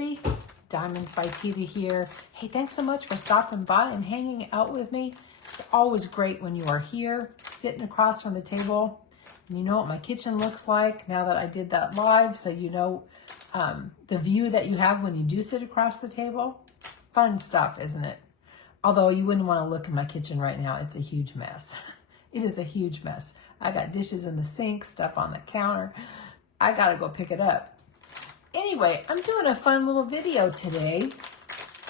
everybody. Diamonds by Teeda here. Hey, thanks so much for stopping by and hanging out with me. It's always great when you are here, sitting across from the table. And you know what my kitchen looks like now that I did that live, so you know the view that you have when you do sit across the table. Fun stuff, isn't it? Although you wouldn't want to look in my kitchen right now. It's a huge mess. It is a huge mess. I got dishes in the sink, stuff on the counter. I gotta go pick it up. Anyway, I'm doing a fun little video today.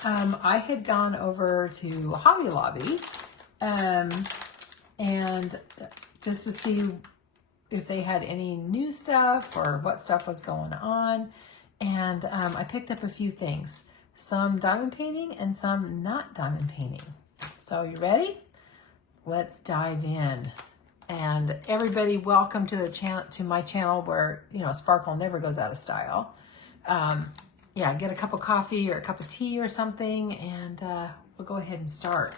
I had gone over to Hobby Lobby and just to see if they had any new stuff or what stuff was going on. And I picked up a few things, some diamond painting and some not diamond painting. So you ready? Let's dive in. And everybody, welcome to the channel, to my channel where, you know, sparkle never goes out of style. Yeah, get a cup of coffee or a cup of tea or something, and we'll go ahead and start.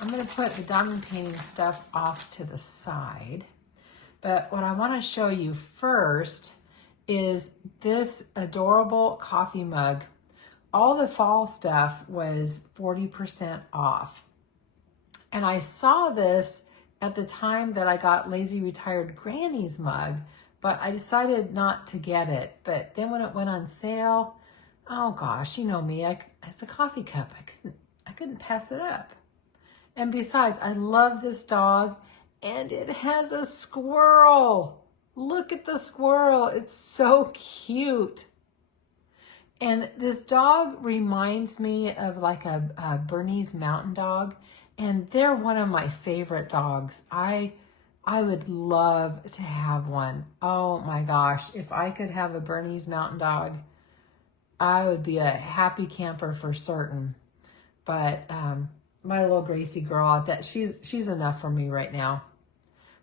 I'm going to put the diamond painting stuff off to the side. But what I want to show you first is this adorable coffee mug. All the fall stuff was 40% off. And I saw this at the time that I got Lazy Retired Granny's mug, but I decided not to get it. But then when it went on sale, oh gosh, you know me, it's a coffee cup. I couldn't pass it up. And besides, I love this dog, and it has a squirrel. Look at the squirrel. It's so cute. And this dog reminds me of like a Bernese Mountain Dog. And they're one of my favorite dogs. I would love to have one. Oh my gosh, if I could have a Bernese Mountain Dog, I would be a happy camper for certain. But my little Gracie girl, she's enough for me right now.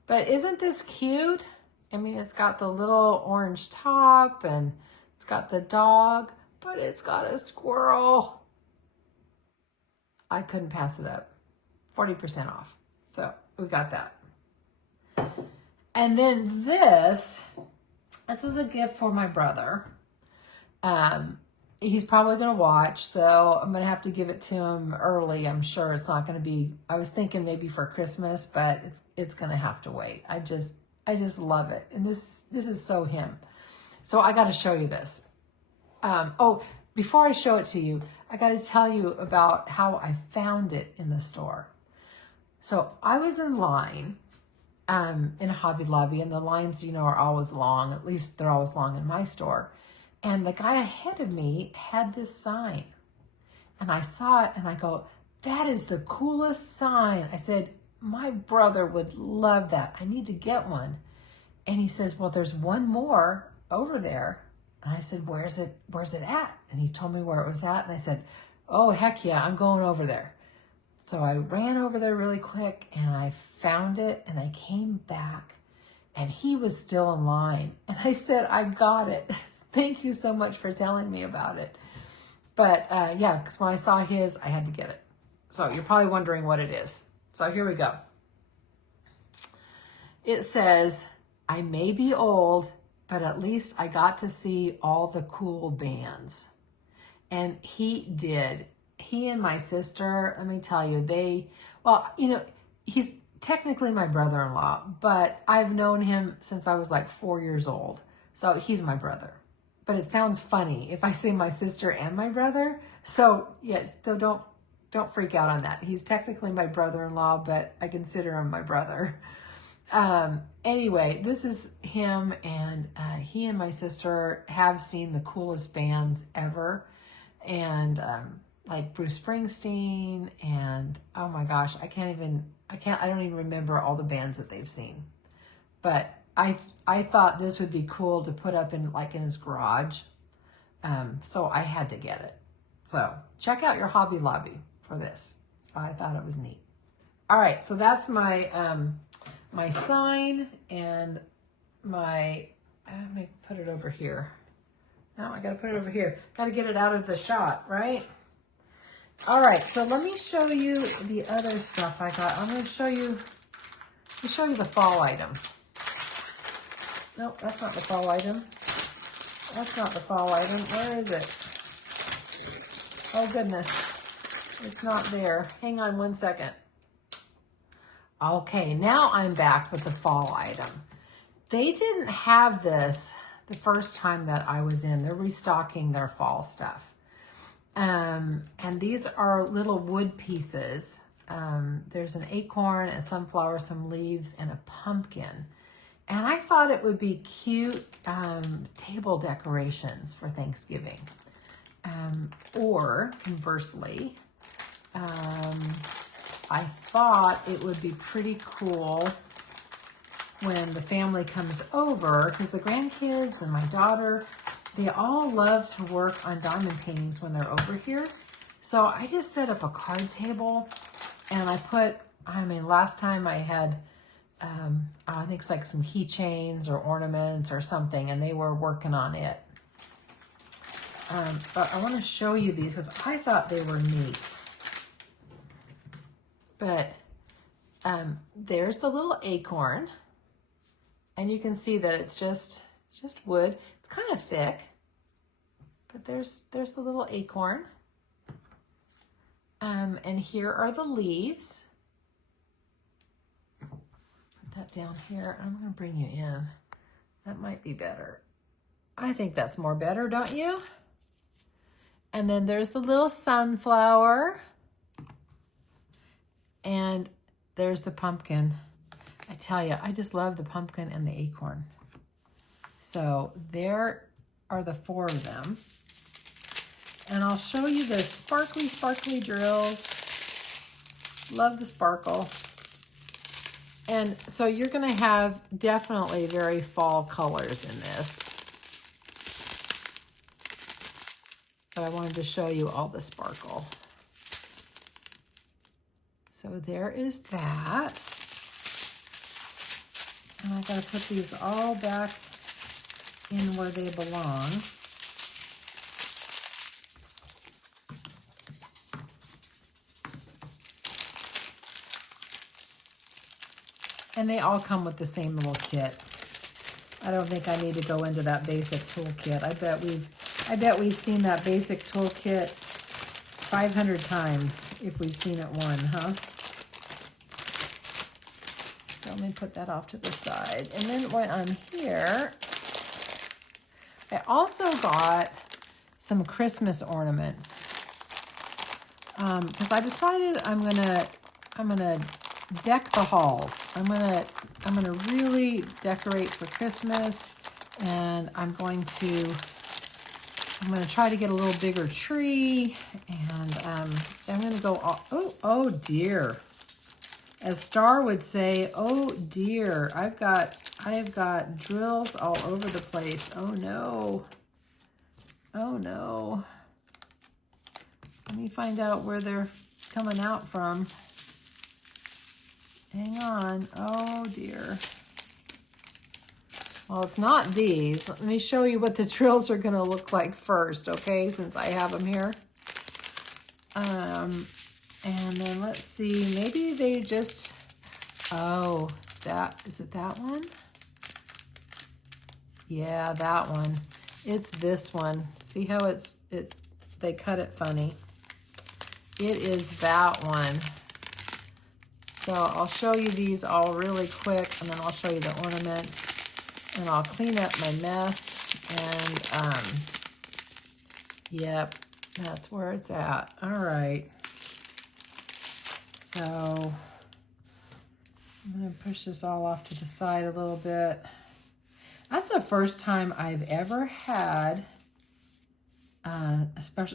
But isn't this cute? I mean, it's got the little orange top and it's got the dog, but it's got a squirrel. I couldn't pass it up. 40% off. So we got that. And then this is a gift for my brother. He's probably going to watch, so I'm going to have to give it to him early. I'm sure it's not going to be, I was thinking maybe for Christmas, but it's going to have to wait. I just love it. And this is so him. So I got to show you this. Oh, before I show it to you, I got to tell you about how I found it in the store. So I was in line in a Hobby Lobby, and the lines, you know, are always long. At least they're always long in my store. And the guy ahead of me had this sign. And I saw it, and I go, that is the coolest sign. I said, my brother would love that. I need to get one. And he says, well, there's one more over there. And I said, where's it at? And he told me where it was at. And I said, oh, heck yeah, I'm going over there. So I ran over there really quick, and I found it, and I came back, and he was still in line. And I said, I got it. Thank you so much for telling me about it. But yeah, because when I saw his, I had to get it. So you're probably wondering what it is. So here we go. It says, I may be old, but at least I got to see all the cool bands. And he did. He and my sister, let me tell you, well, you know, he's technically my brother-in-law, but I've known him since I was like 4 years old. So he's my brother. But it sounds funny if I say my sister and my brother. So yes, so don't freak out on that. He's technically my brother-in-law, but I consider him my brother. Anyway, this is him, and he and my sister have seen the coolest bands ever. And like Bruce Springsteen, and oh my gosh, I don't even remember all the bands that they've seen. But I thought this would be cool to put up in his garage. So I had to get it. So check out your Hobby Lobby for this. So I thought it was neat. All right, so that's my my sign and my, let me put it over here. No, I gotta put it over here. Gotta get it out of the shot, right? All right, so let me show you the other stuff I got. I'm gonna show you the fall item. Nope, that's not the fall item. That's not the fall item. Where is it? Oh goodness, it's not there. Hang on one second. Okay, now I'm back with the fall item. They didn't have this the first time that I was in. They're restocking their fall stuff. And these are little wood pieces. There's an acorn, a sunflower, some leaves, and a pumpkin. And I thought it would be cute table decorations for Thanksgiving. Or conversely, I thought it would be pretty cool when the family comes over, because the grandkids and my daughter, they all love to work on diamond paintings when they're over here. So I just set up a card table and I put, last time I had, I think it's like some keychains or ornaments or something, and they were working on it. But I want to show you these because I thought they were neat. But there's the little acorn. And you can see that it's just wood. It's kind of thick, but there's the little acorn. And here are the leaves. Put that down here. I'm going to bring you in. That might be better. I think that's more better, don't you? And then there's the little sunflower. And there's the pumpkin. I tell you, I just love the pumpkin and the acorn. So there are the 4 of them. And I'll show you the sparkly, sparkly drills. Love the sparkle. And so you're gonna have definitely very fall colors in this. But I wanted to show you all the sparkle. So there is that. And I gotta put these all back in where they belong. And they all come with the same little kit. I don't think I need to go into that basic toolkit. I bet we've seen that basic toolkit 500 times if we've seen it one, huh? So let me put that off to the side. And then when I'm here, I also got some Christmas ornaments. Because I decided I'm gonna deck the halls. I'm gonna really decorate for Christmas, and I'm gonna try to get a little bigger tree, and I'm gonna go all, oh dear. As Star would say, oh dear, I've got drills all over the place. Oh no. Oh no. Let me find out where they're coming out from. Hang on. Oh dear. Well, it's not these. Let me show you what the drills are going to look like first, okay, since I have them here. And then let's see, maybe they just, oh, is it that one? Yeah, that one. It's this one. See how they cut it funny. It is that one. So I'll show you these all really quick, and then I'll show you the ornaments, and I'll clean up my mess, and yep, that's where it's at. All right. So I'm gonna push this all off to the side a little bit. That's the first time I've ever had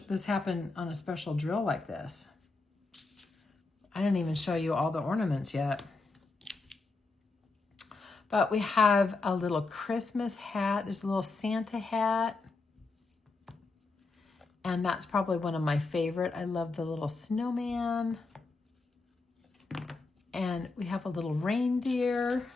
this happen on a special drill like this. I didn't even show you all the ornaments yet. But we have a little Christmas hat. There's a little Santa hat. And that's probably one of my favorite. I love the little snowman. And we have a little reindeer.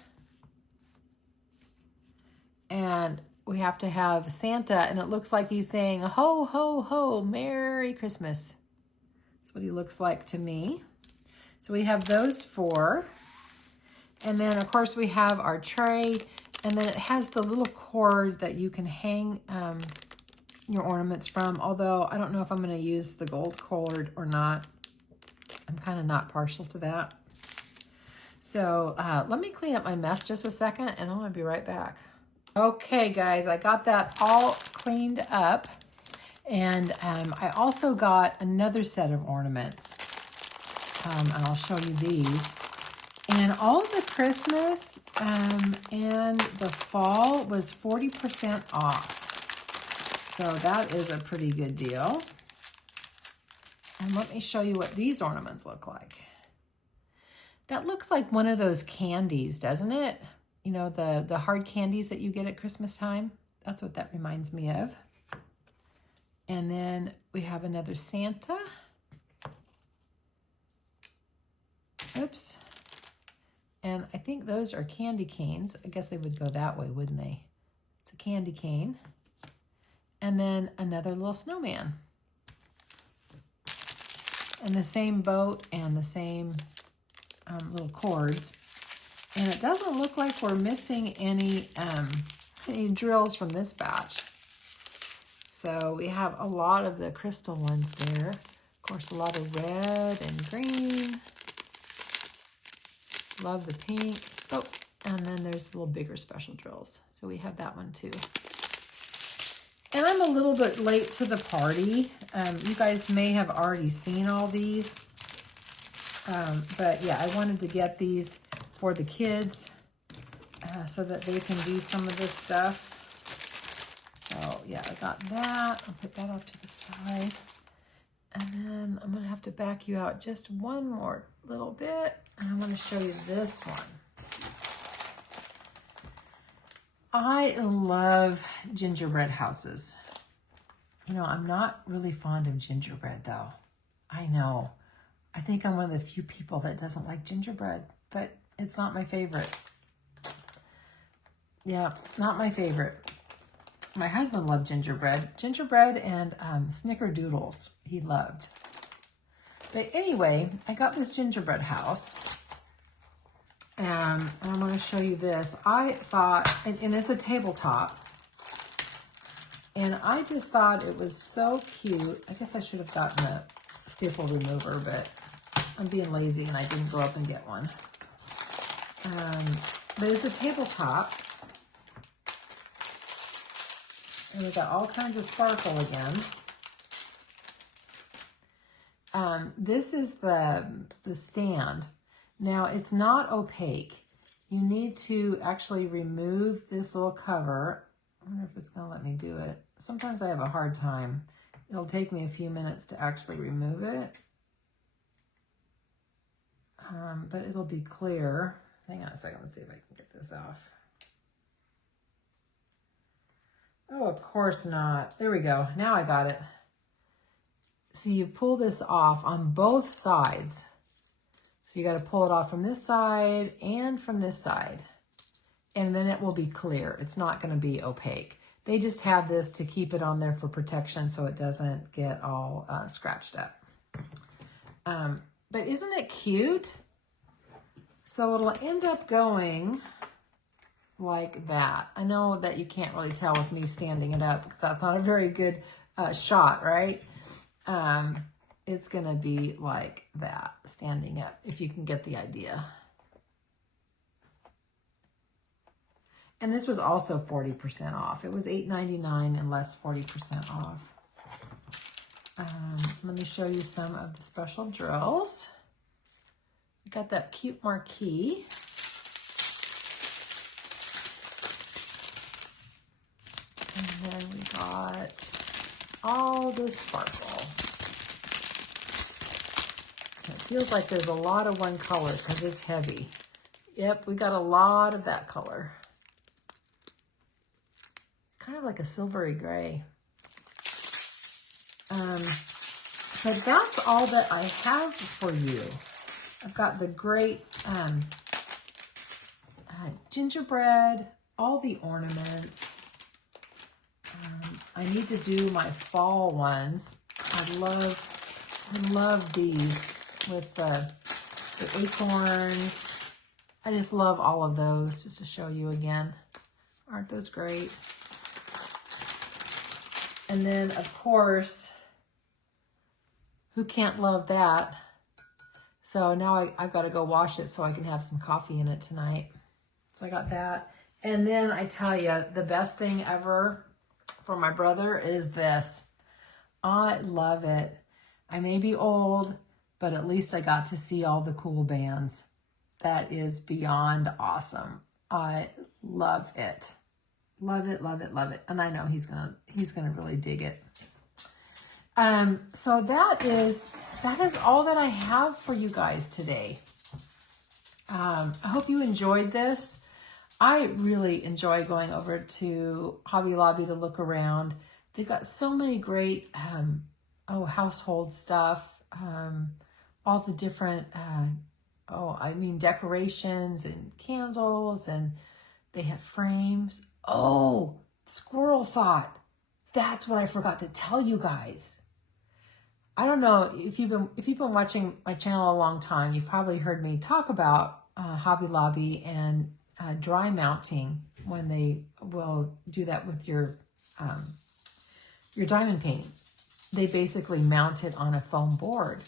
And we have to have Santa, and it looks like he's saying, ho, ho, ho, Merry Christmas. That's what he looks like to me. So we have those 4. And then, of course, we have our tray. And then it has the little cord that you can hang your ornaments from, although I don't know if I'm going to use the gold cord or not. I'm kind of not partial to that. So let me clean up my mess just a second, and I'm going to be right back. Okay, guys, I got that all cleaned up, and I also got another set of ornaments, and I'll show you these. And all of the Christmas and the fall was 40% off. So that is a pretty good deal. And let me show you what these ornaments look like. That looks like one of those candies, doesn't it? You know, the hard candies that you get at Christmas time. That's what that reminds me of. And then we have another Santa. Oops. And I think those are candy canes. I guess they would go that way, wouldn't they? It's a candy cane. And then another little snowman. And the same boat and the same little cords. And it doesn't look like we're missing any drills from this batch. So we have a lot of the crystal ones there. Of course, a lot of red and green. Love the pink. Oh, and then there's the little bigger special drills. So we have that one too. And I'm a little bit late to the party. You guys may have already seen all these. But yeah, I wanted to get these for the kids so that they can do some of this stuff. So yeah, I got that. I'll put that off to the side. And then I'm gonna have to back you out just one more little bit. And I'm gonna show you this one. I love gingerbread houses. You know, I'm not really fond of gingerbread though. I know. I think I'm one of the few people that doesn't like gingerbread, but it's not my favorite. Yeah, not my favorite. My husband loved gingerbread. Gingerbread and snickerdoodles he loved. But anyway, I got this gingerbread house. And I'm going to show you this. I thought, and it's a tabletop. And I just thought it was so cute. I guess I should have gotten a staple remover, but I'm being lazy and I didn't go up and get one. But it's a tabletop. And we got all kinds of sparkle again. This is the stand. Now, it's not opaque. You need to actually remove this little cover. I wonder if it's going to let me do it. Sometimes I have a hard time. It'll take me a few minutes to actually remove it. But it'll be clear. Hang on a second. Let's see if I can get this off. Oh, of course not. There we go. Now I got it. So you pull this off on both sides. So you got to pull it off from this side and from this side. And then it will be clear. It's not going to be opaque. They just have this to keep it on there for protection so it doesn't get all scratched up. But isn't it cute? So it'll end up going like that. I know that you can't really tell with me standing it up because that's not a very good shot, right? It's going to be like that, standing up, if you can get the idea. And this was also 40% off. It was $8.99 and less 40% off. Let me show you some of the special drills. We got that cute marquee. And then we got all this sparkle. It feels like there's a lot of one color because it's heavy. Yep, we got a lot of that color. It's kind of like a silvery gray. But that's all that I have for you. I've got the great gingerbread, all the ornaments. I need to do my fall ones. I love these with the acorn. I just love all of those, just to show you again. Aren't those great? And then, of course, who can't love that? So now I've got to go wash it so I can have some coffee in it tonight. So I got that. And then I tell you, the best thing ever for my brother is this. I love it. I may be old, but at least I got to see all the cool bands. That is beyond awesome. I love it. Love it, love it, love it. And I know he's gonna really dig it. So that is all that I have for you guys today. I hope you enjoyed this. I really enjoy going over to Hobby Lobby to look around. They've got so many great household stuff, all the different decorations and candles, and they have frames. Oh, squirrel thought. That's what I forgot to tell you guys. I don't know if you've been watching my channel a long time, you've probably heard me talk about Hobby Lobby and dry mounting, when they will do that with your diamond painting. They basically mount it on a foam board.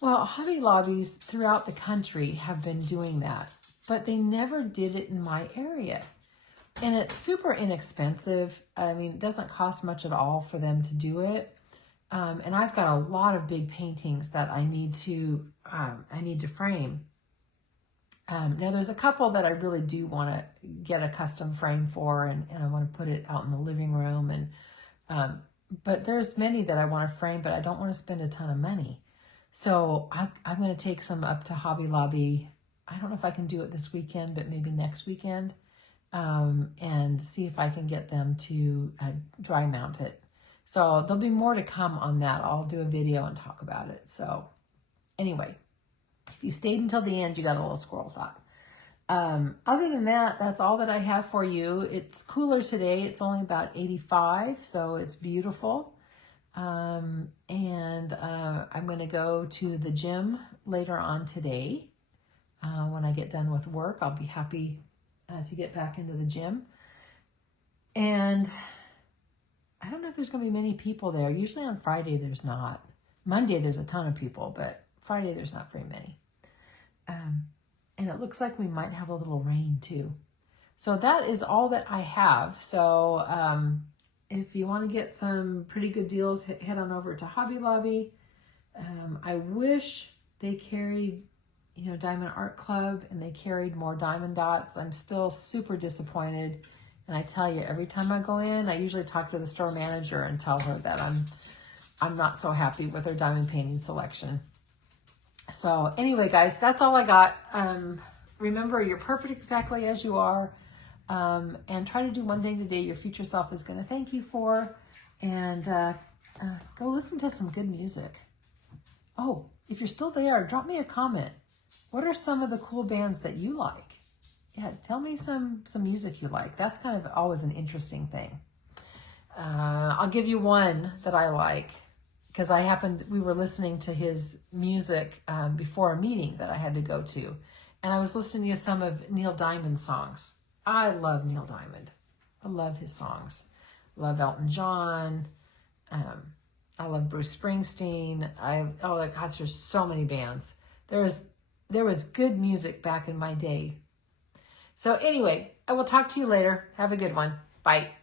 Well, Hobby Lobbies throughout the country have been doing that, but they never did it in my area. And it's super inexpensive. I mean, it doesn't cost much at all for them to do it. And I've got a lot of big paintings that I need to frame. Now there's a couple that I really do want to get a custom frame for, and I want to put it out in the living room. And but there's many that I want to frame, but I don't want to spend a ton of money. So I'm going to take some up to Hobby Lobby. I don't know if I can do it this weekend, but maybe next weekend, and see if I can get them to dry mount it. So there'll be more to come on that. I'll do a video and talk about it. So anyway, if you stayed until the end, you got a little squirrel thought. Other than that, that's all that I have for you. It's cooler today. It's only about 85, so it's beautiful. I'm going to go to the gym later on today. When I get done with work, I'll be happy to get back into the gym. And I don't know if there's going to be many people there. Usually on Friday, there's not. Monday, there's a ton of people, but Friday, there's not very many. And it looks like we might have a little rain too. So that is all that I have. So if you want to get some pretty good deals, head on over to Hobby Lobby. I wish they carried, Diamond Art Club, and they carried more diamond dots. I'm still super disappointed. And I tell you, every time I go in, I usually talk to the store manager and tell her that I'm not so happy with her diamond painting selection. So anyway, guys, that's all I got. Remember, you're perfect exactly as you are. And try to do one thing today your future self is going to thank you for. And go listen to some good music. Oh, if you're still there, drop me a comment. What are some of the cool bands that you like? Yeah, tell me some music you like. That's kind of always an interesting thing. I'll give you one that I like, because we were listening to his music before a meeting that I had to go to. And I was listening to some of Neil Diamond's songs. I love Neil Diamond. I love his songs. I love Elton John. I love Bruce Springsteen. There's so many bands. There was good music back in my day. So anyway, I will talk to you later. Have a good one. Bye.